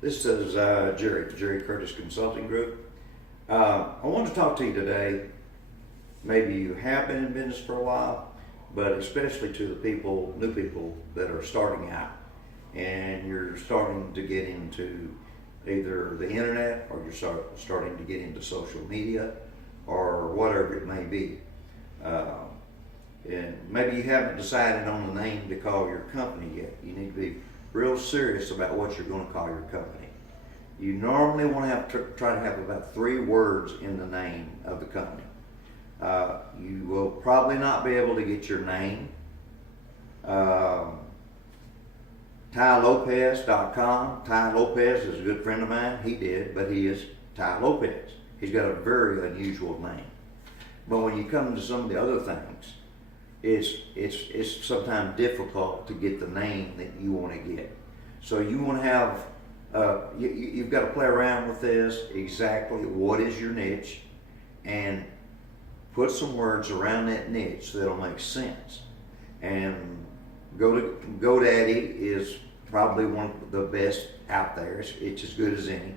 This is Jerry Curtis Consulting Group. I want to talk to you today. Maybe you have been in business for a while, but especially to the new people that are starting out, and you're starting to get into either the internet or you're starting to get into social media or whatever it may be. And maybe you haven't decided on the name to call your company yet. You need to be real serious about what you're going to call your company. You normally want to try to have about 3 words in the name of the company. You will probably not be able to get your name. TyLopez.com. Ty Lopez is a good friend of mine. He did, but he is Ty Lopez. He's got a very unusual name. But when you come to some of the other things, it's sometimes difficult to get the name that you want to get. So you want to have, you've got to play around with this, exactly what is your niche, and put some words around that niche that'll make sense. And GoDaddy is probably one of the best out there. It's as good as any.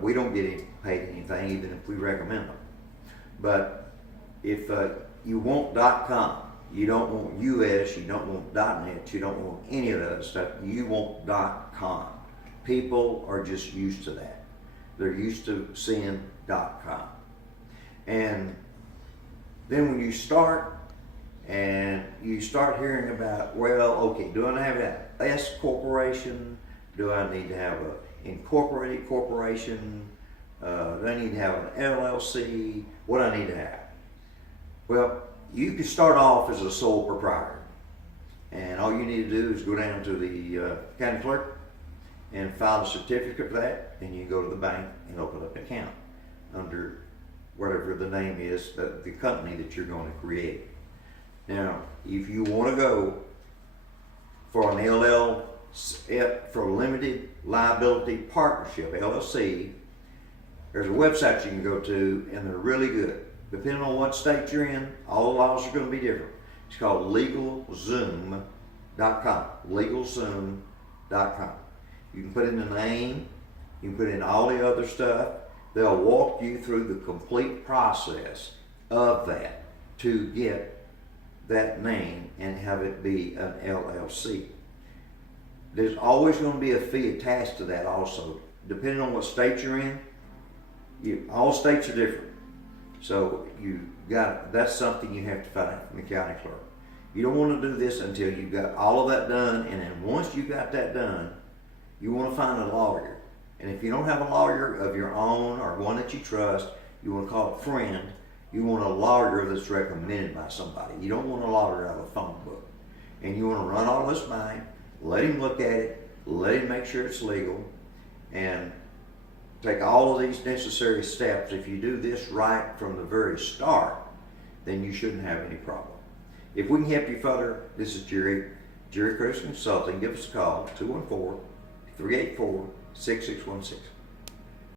We don't get paid anything, even if we recommend them. But if you want .com, you don't want US, you don't want .net, you don't want any of that stuff, you want .com. People are just used to that. They're used to seeing .com. And then when you start, and you start hearing about, well, okay, do I have an S corporation? Do I need to have an incorporated corporation? Do I need to have an LLC? What do I need to have? Well, you can start off as a sole proprietor. And all you need to do is go down to the county clerk and file a certificate for that. And you go to the bank and open up an account under whatever the name is, the company that you're going to create. Now, if you want to go for an for a limited liability partnership, LLC, there's a website you can go to, and they're really good. Depending on what state you're in, all the laws are going to be different. It's called LegalZoom.com. LegalZoom.com. You can put in the name, you can put in all the other stuff. They'll walk you through the complete process of that to get that name and have it be an LLC. There's always going to be a fee attached to that also. Depending on what state you're in, all states are different. So that's something you have to find out from the county clerk. You don't want to do this until you've got all of that done, and then once you got that done, you want to find a lawyer. And if you don't have a lawyer of your own or one that you trust, you want to call a friend. You want a lawyer that's recommended by somebody. You don't want a lawyer out of a phone book. And you want to run all this by him, let him look at it, let him make sure it's legal, and take all of these necessary steps. If you do this right from the very start, then you shouldn't have any problem. If we can help you further, this is Jerry Curtis Consulting. Give us a call, 214-384-6616.